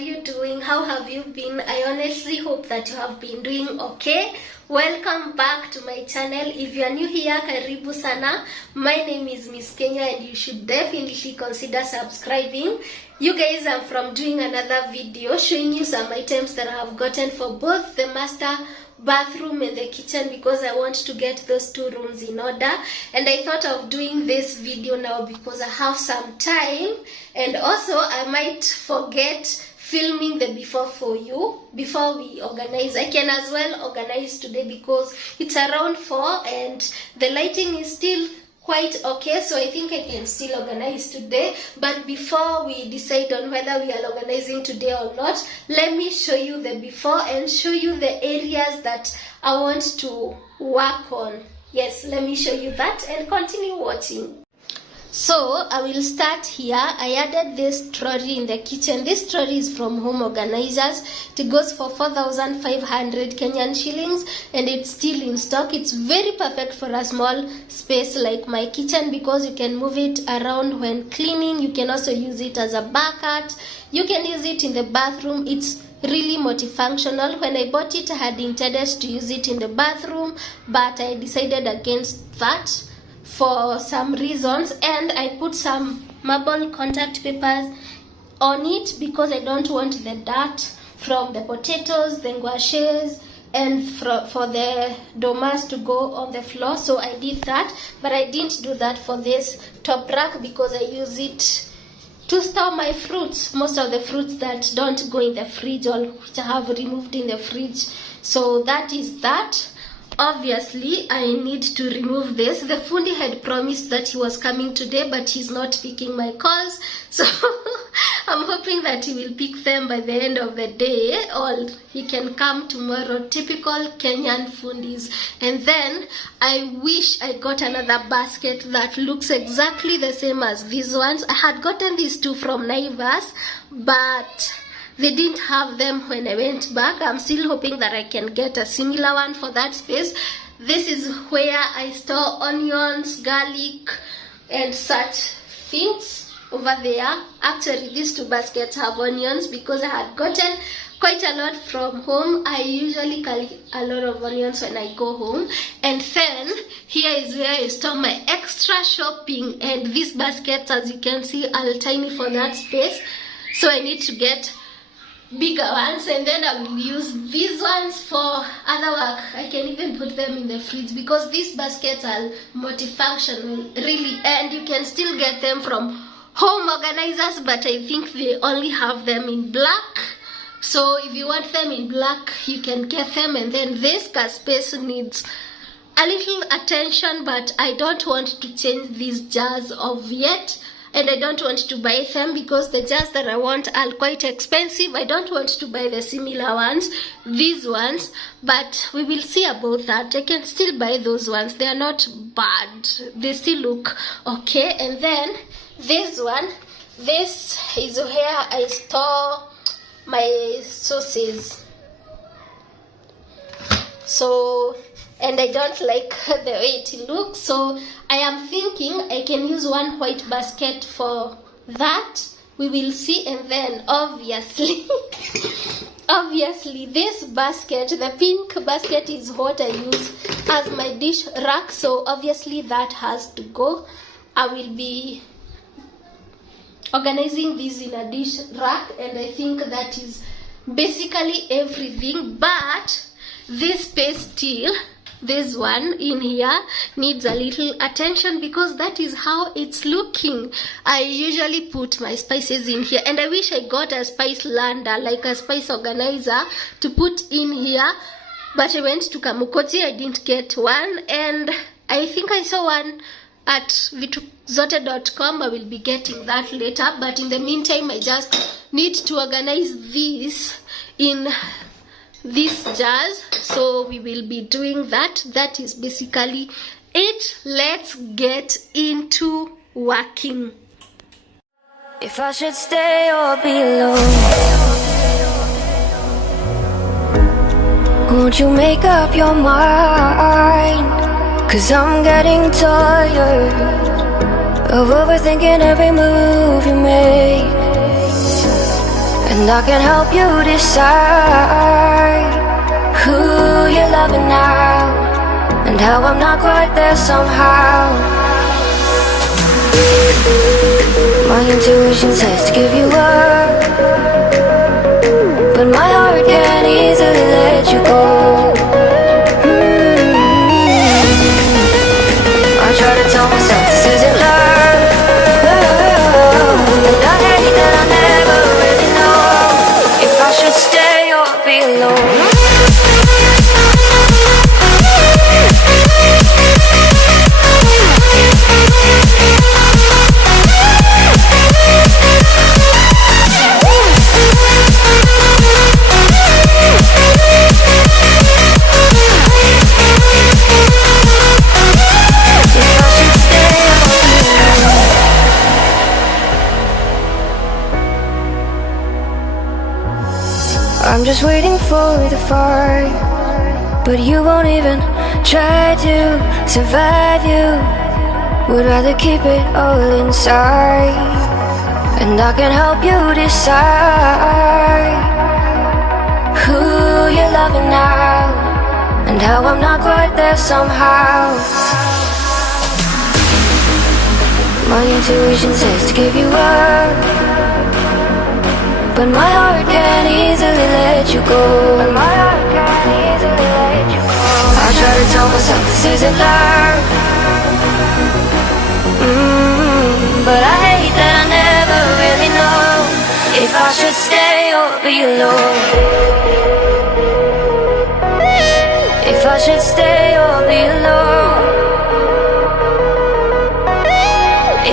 you doing? How have you been? I honestly hope that you have been doing okay. Welcome back to my channel. If you are new here, karibu sana. My name is Miss Kenya and you should definitely consider subscribing. You guys, I'm from doing another video showing you some items that I have gotten for both the master bathroom and the kitchen because I want to get those two rooms in order, and I thought of doing this video now because I have some time, and also I might forget filming the before for you before we organize. I can as well organize today because it's around 4 and the lighting is still quite okay, so I think I can still organize today. But before we decide on whether we are organizing today or not, let me show you the before and show you the areas that I want to work on. Yes, let me show you that and continue watching. So I will start here. I added this trolley in the kitchen. This trolley is from Home Organizers. It goes for 4,500 Kenyan shillings and it's still in stock. It's very perfect for a small space like my kitchen because you can move it around when cleaning. You can also use it as a bucket. You can use it in the bathroom. It's really multifunctional. When I bought it, I had intended to use it in the bathroom, but I decided against that for some reasons, and I put some marble contact papers on it because I don't want the dirt from the potatoes, the gouaches, and for the dormers to go on the floor. So I did that, but I didn't do that for this top rack because I use it to store my fruits, most of the fruits that don't go in the fridge or which I have removed in the fridge. So that is that. Obviously, I need to remove this. The fundi had promised that he was coming today, but he's not picking my calls. So I'm hoping that he will pick them by the end of the day, or he can come tomorrow. Typical Kenyan fundis. And then I wish I got another basket that looks exactly the same as these ones. I had gotten these two from Naivas, but they didn't have them when I went back. I'm still hoping that I can get a similar one for that space. This is where I store onions, garlic, and such things over there. Actually, these two baskets have onions because I had gotten quite a lot from home. I usually carry a lot of onions when I go home. And then here is where I store my extra shopping. And these baskets, as you can see, are tiny for that space. So I need to get bigger ones, and then I will use these ones for other work. I can even put them in the fridge because these baskets are multifunctional, really, and you can still get them from Home Organizers, but I think they only have them in black. So if you want them in black, you can get them. And then this space needs a little attention, but I don't want to change these jars of yet. And I don't want to buy them because the jars that I want are quite expensive. I don't want to buy the similar ones, these ones, but we will see about that. I can still buy those ones. They are not bad. They still look okay. And then this one, this is where I store my sauces. So, and I don't like the way it looks, so I am thinking I can use one white basket for that. We will see. And then obviously this basket, the pink basket, is what I use as my dish rack, so obviously that has to go. I will be organizing this in a dish rack, and I think that is basically everything. But this space still, this one in here, needs a little attention because that is how it's looking. I usually put my spices in here, and I wish I got a spice lander, like a spice organizer, to put in here, but I went to Kamukoji, I didn't get one, and I think I saw one at vituzote.com. I will be getting that later, but in the meantime I just need to organize this in these jars, so we will be doing that. That is basically it. Let's get into working. If I should stay or be alone, won't you make up your mind? 'Cause I'm getting tired of overthinking every move you make. and I can help you decide who you're loving now, and how I'm not quite there somehow. My intuition says to give you up, but my heart can't easily let you go. I try to tell myself this isn't love, and I hate that I never really know if I should stay or be alone. I'm just waiting for the fight, but you won't even try to survive. You would rather keep it all inside, and I can help you decide who you're loving now, and how I'm not quite there somehow. My intuition says to give you up, but my heart can't easily let you go. I try to tell myself this isn't love, but I hate that I never really know if I should stay or be alone. If I should stay or be alone.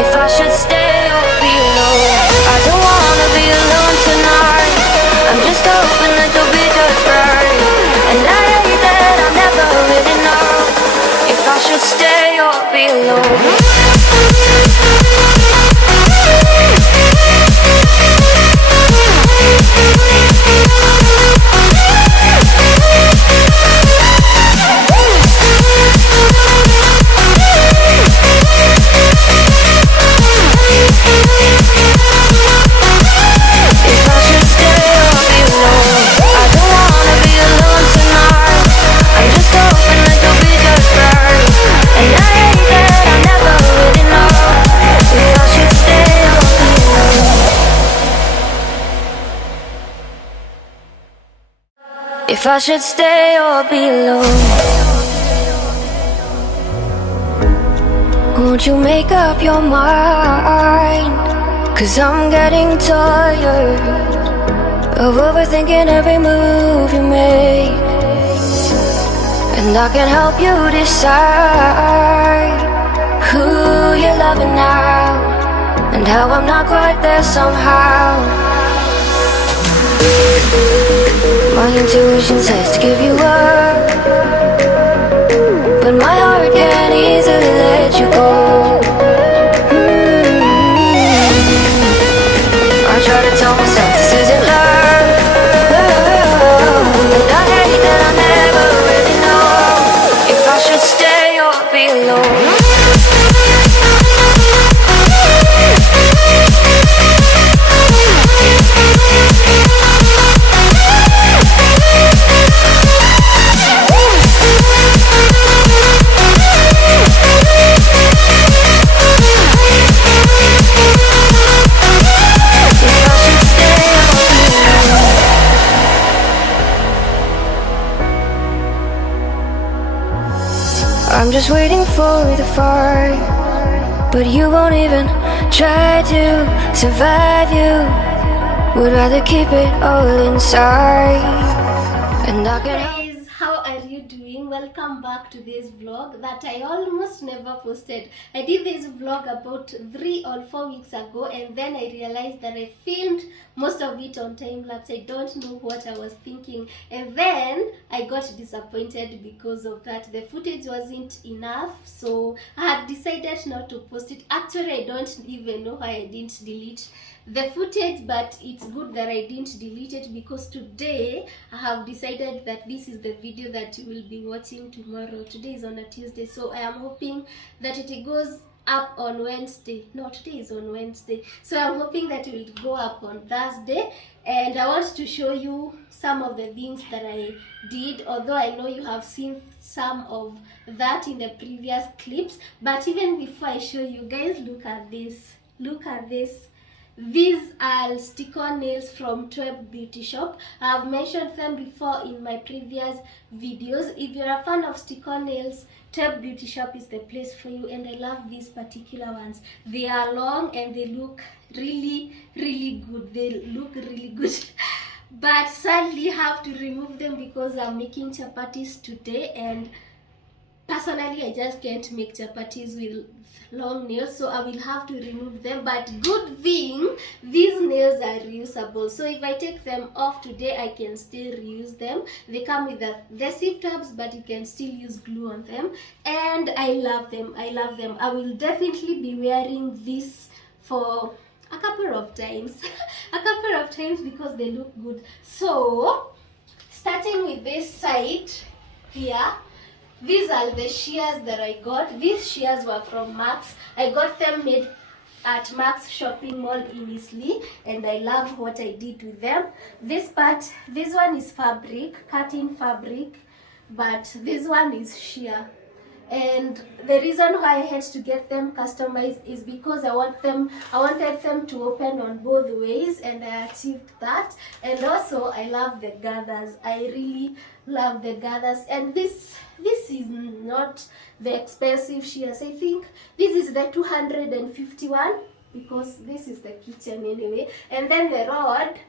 If I should stay or be alone. I don't wanna be alone tonight. I'm just hoping that you'll be just right, and I hate that I never really know if I should stay or be alone. If I should stay or be alone. Won't you make up your mind? 'Cause I'm getting tired of overthinking every move you make, and I can help you decide who you're loving now, and how I'm not quite there somehow. My intuition says to give you up, but my heart can't easily let you go. I try to tell myself this isn't love, and I hate that I never really know if I should stay or be alone. I'm just waiting for the fight, but you won't even try to survive. You would rather keep it all inside, and I can. Guys, how are you doing? Welcome back to this vlog that I almost never posted. I did this vlog about 3 or 4 weeks ago, and then I realized that I filmed most of it on time lapse. I don't know what I was thinking, and then I got disappointed because of that. The footage wasn't enough, so I had decided not to post it. Actually, I don't even know why I didn't delete the footage, but it's good that I didn't delete it, because today I have decided that this is the video that you will be watching tomorrow. Today is on a Tuesday, so I am hoping that it goes up on Wednesday. No, today is on Wednesday, so I'm hoping that it will go up on Thursday. And I want to show you some of the things that I did, although I know you have seen some of that in the previous clips. But even before I show you guys, look at this. Look at this. These are stick-on nails from 12 Beauty Shop. I've mentioned them before in my previous videos. If you're a fan of stick-on nails, 12 Beauty Shop is the place for you, and I love these particular ones. They are long and they look really good. They look really good. But sadly I have to remove them because I'm making chapatis today, and personally I just can't make chapatis with long nails, so I will have to remove them. But good thing, these nails are reusable, so if I take them off today I can still reuse them. They come with the adhesive tabs, but you can still use glue on them, and I love them. I love them. I will definitely be wearing this for a couple of times a couple of times because they look good. So starting with this side here, these are the shears that I got. These shears were from Max. I got them made at Max shopping mall in Eastleigh, and I love what I did with them. This part, this one is fabric, cutting fabric, but this one is shear. And the reason why I had to get them customized is because I wanted them to open on both ways, and I achieved that. And also I love the gathers. I really love the gathers. And this is not the expensive shears. I think this is the 251 because this is the kitchen anyway. And then the rod,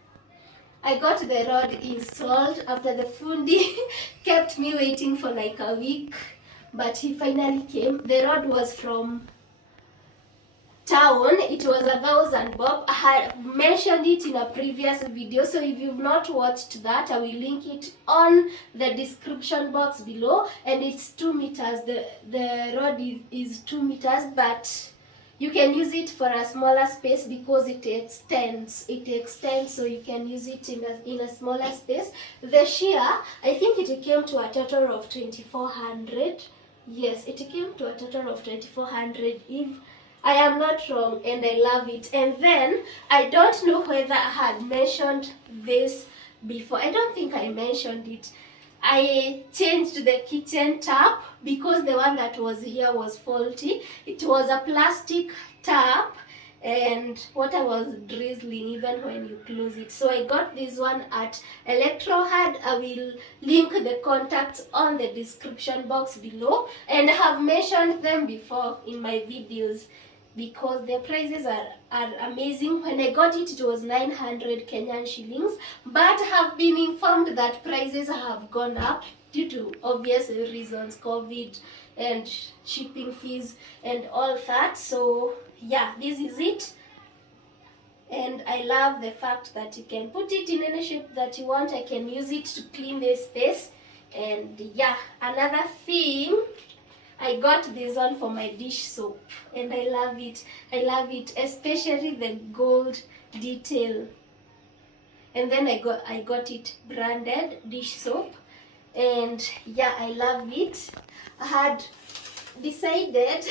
I got the rod installed after the fundi kept me waiting for like a week. But he finally came. The rod was from town. It was 1,000 bob. I had mentioned it in a previous video, so if you've not watched that, I will link it on the description box below. And it's 2 meters. The rod is 2 meters, but you can use it for a smaller space because it extends, so you can use it in a smaller space. The shear, I think it came to a total of 2,400. Yes, it came to a total of 2,400 if I am not wrong, and I love it. And then I don't know whether I had mentioned this before. I don't think I mentioned it. I changed the kitchen tap because the one that was here was faulty. It was a plastic tap and water was drizzling even when you close it. So I got this one at Electrohard. I will link the contacts on the description box below, and I have mentioned them before in my videos because their prices are amazing. When I got it, it was 900 Kenyan shillings, but I have been informed that prices have gone up due to obvious reasons, COVID and shipping fees and all that. So yeah, this is it, and I love the fact that you can put it in any shape that you want. I can use it to clean the space. And yeah, another thing, I got this one for my dish soap, and I love it. I love it, especially the gold detail. And then I got it branded dish soap, and yeah, I love it. I had decided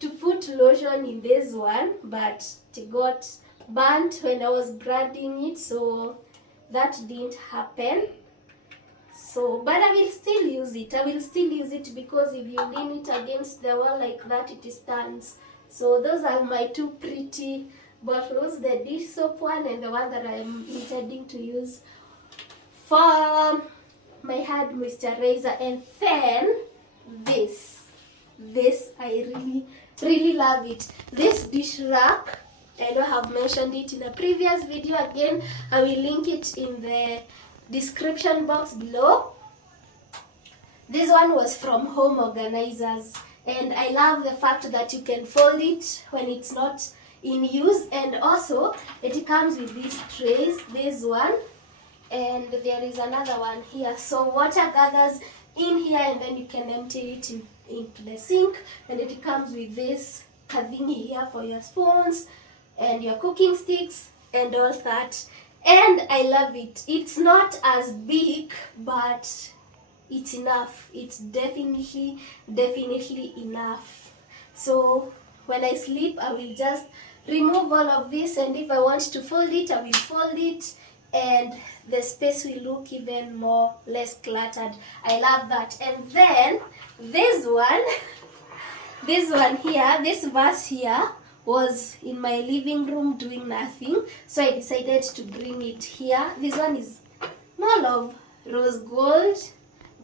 to put lotion in this one, but it got burnt when I was branding it, so that didn't happen. So, but I will still use it. I will still use it because if you lean it against the wall like that, it stands. So those are my two pretty bottles, the dish soap one and the one that I'm intending to use for my hand moisturizer. And then this I really love it. This dish rack, I know I have mentioned it in a previous video. Again, I will link it in the description box below. This one was from Home Organizers, and I love the fact that you can fold it when it's not in use. And also it comes with these trays, this one, and there is another one here, so water gathers in here and then you can empty it into the sink. And it comes with this thingy here for your spoons and your cooking sticks and all that. And I love it. It's not as big, but it's enough. It's definitely enough. So when I sleep, I will just remove all of this, and if I want to fold it, I will fold it, and the space will look even more less cluttered. I love that. And then this one here, this vase here was in my living room doing nothing, so I decided to bring it here. This one is more of rose gold,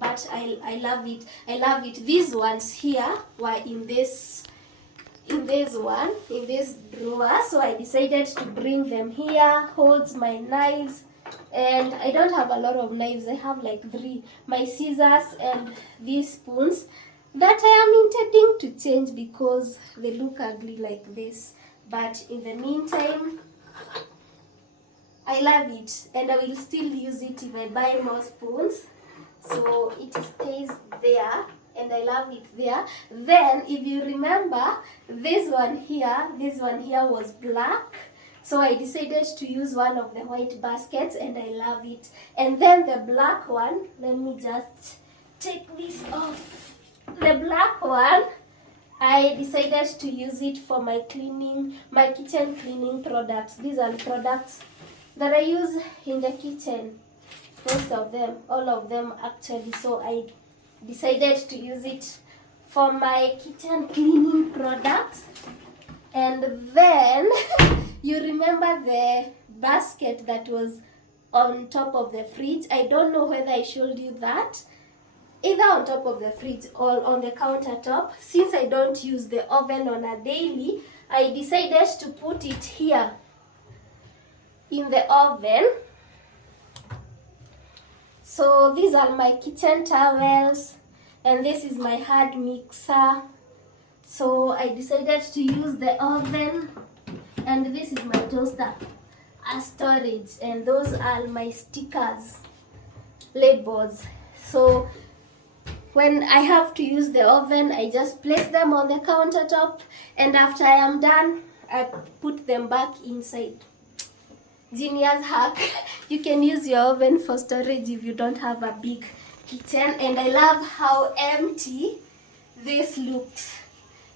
but I love it. I love it. These ones here were in this drawer, so I decided to bring them here. Holds my knives, and I don't have a lot of knives. I have like 3, my scissors and these spoons that I am intending to change because they look ugly like this. But in the meantime, I love it, and I will still use it if I buy more spoons. So it stays there, and I love it there. Then if you remember, this one here was black, so I decided to use one of the white baskets, and I love it. And then the black one, let me just take this off. The black one, I decided to use it for my cleaning, my kitchen cleaning products. These are the products that I use in the kitchen. Most of them, all of them actually. So I decided to use it for my kitchen cleaning products. And then you remember the basket that was on top of the fridge. I don't know whether I showed you that, either on top of the fridge or on the countertop. Since I don't use the oven on a daily, I decided to put it here in the oven. So these are my kitchen towels, and this is my hand mixer. So I decided to use the oven, and this is my toaster as storage, and those are my stickers, labels. So when I have to use the oven, I just place them on the countertop, and after I am done, I put them back inside. Genius hack. You can use your oven for storage if you don't have a big kitchen. And I love how empty this looks.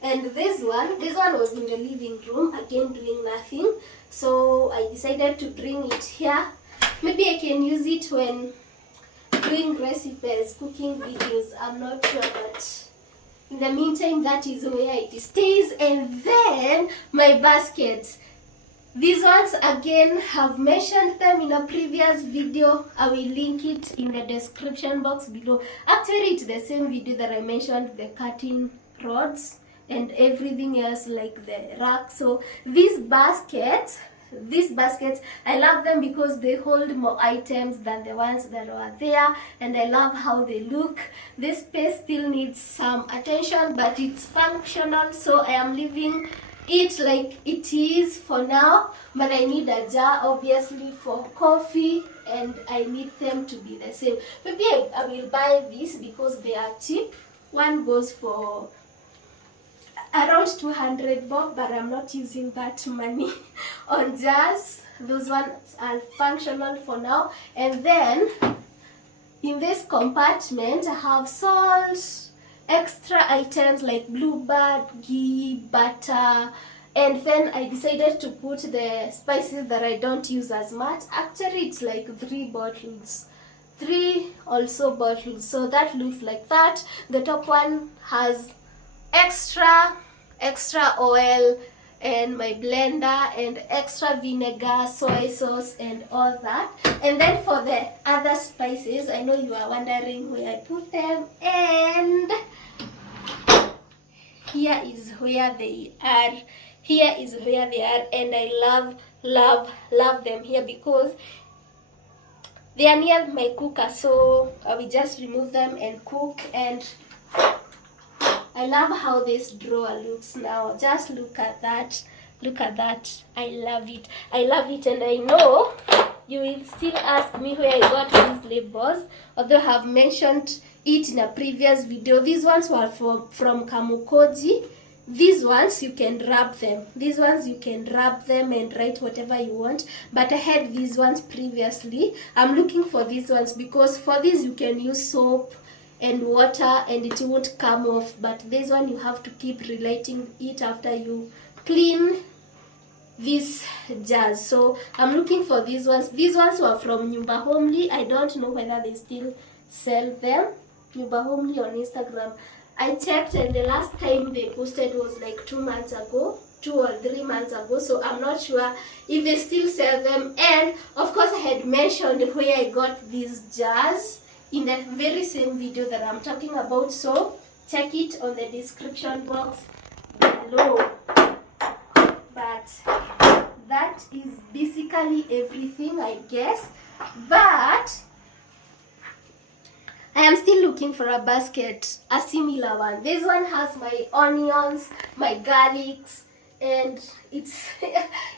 And this one was in the living room, again doing nothing. So I decided to bring it here. Maybe I can use it when doing recipes, cooking videos, I'm not sure, but in the meantime, that is where it stays. And then my baskets. These ones, again, have mentioned them in a previous video. I will link it in the description box below. Actually, it's the same video that I mentioned the cutting rods and everything else like the rack. So these baskets, I love them because they hold more items than the ones that are there, and I love how they look. This space still needs some attention, but it's functional, so I am leaving it like it is for now. But I need a jar, obviously, for coffee, and I need them to be the same. Maybe I will buy this because they are cheap. One goes for around 200 bob, but I'm not using that money on jars. Those ones are functional for now. And then in this compartment, I have salt, extra items like bluebird, ghee, butter, and then I decided to put the spices that I don't use as much. Actually, it's like 3 bottles. 3 also bottles, so that looks like that. The top one has extra oil and my blender and extra vinegar, soy sauce, and all that. And then for the other spices, I know you are wondering where I put them, and here is where they are. And I love them here because they are near my cooker, so I will just remove them and cook. And I love how this drawer looks now. Just look at that. I love it. And I know you will still ask me where I got these labels, although I have mentioned it in a previous video. These ones were from Kamukoji. These ones you can wrap them. And write whatever you want. But I had these ones previously. I'm looking for these ones because for these you can use soap and water and it won't come off. But this one you have to keep relighting it after you clean these jars. So I'm looking for these ones. These ones were from Nyumba Homely. I don't know whether they still sell them. Nyumba Homely on Instagram. I checked and the last time they posted was like 2 months ago, 2 or 3 months ago. So I'm not sure if they still sell them. And of course I had mentioned where I got these jars in the very same video that I'm talking about. So check it on the description box below. But that is basically everything, I guess. But I am still looking for a basket, a similar one. This one has my onions, my garlics, and it's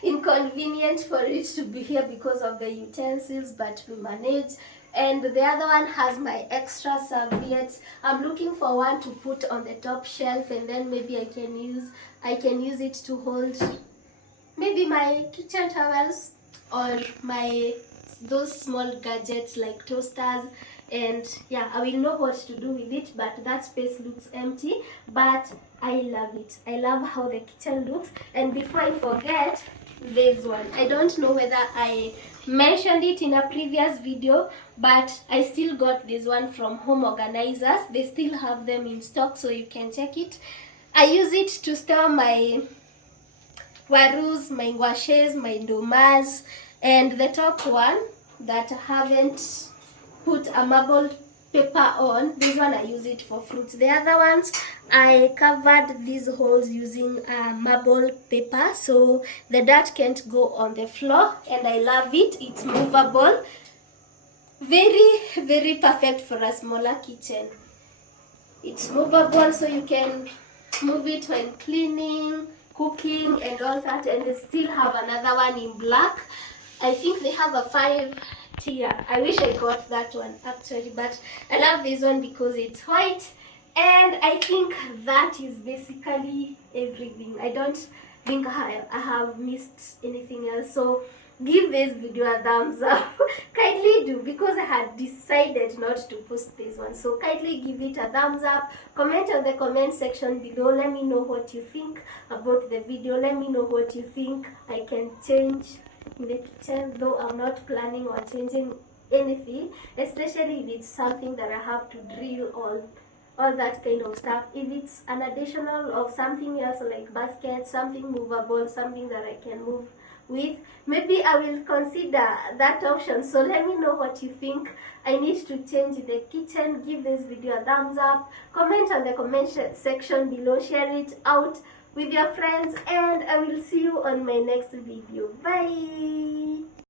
inconvenient for it to be here because of the utensils, but we manage. And the other one has my extra serviettes. I'm looking for one to put on the top shelf, and then maybe I can use it to hold maybe my kitchen towels or those small gadgets like toasters. And yeah, I will know what to do with it, but that space looks empty, but I love it. I love how the kitchen looks. And before I forget, this one, I don't know whether I mentioned it in a previous video, but I still got this one from Home Organizers. They still have them in stock, so you can check it. I use it to store my warus, my ngwashes, my ndomas, and the top one that I haven't put a marble paper on, this one I use it for fruits. The other ones I covered these holes using marble paper so the dirt can't go on the floor, and I love it. It's movable, very perfect for a smaller kitchen. It's movable, so you can move it when cleaning, cooking, and all that. And they still have another one in black. I think they have a 5 tier. I wish I got that one actually, but I love this one because it's white. And I think that is basically everything. I don't think I have missed anything else. So give this video a thumbs up. Kindly do, because I had decided not to post this one. So kindly give it a thumbs up. Comment on the comment section below. Let me know what you think about the video. Let me know what you think I can change in the kitchen, though I'm not planning on changing anything, especially if it's something that I have to drill on, all that kind of stuff. If it's an additional of something else like basket, something movable, something that I can move with, maybe I will consider that option. So let me know what you think I need to change in the kitchen. Give this video a thumbs up, comment on the comment section below, share it out with your friends, and I will see you on my next video. Bye.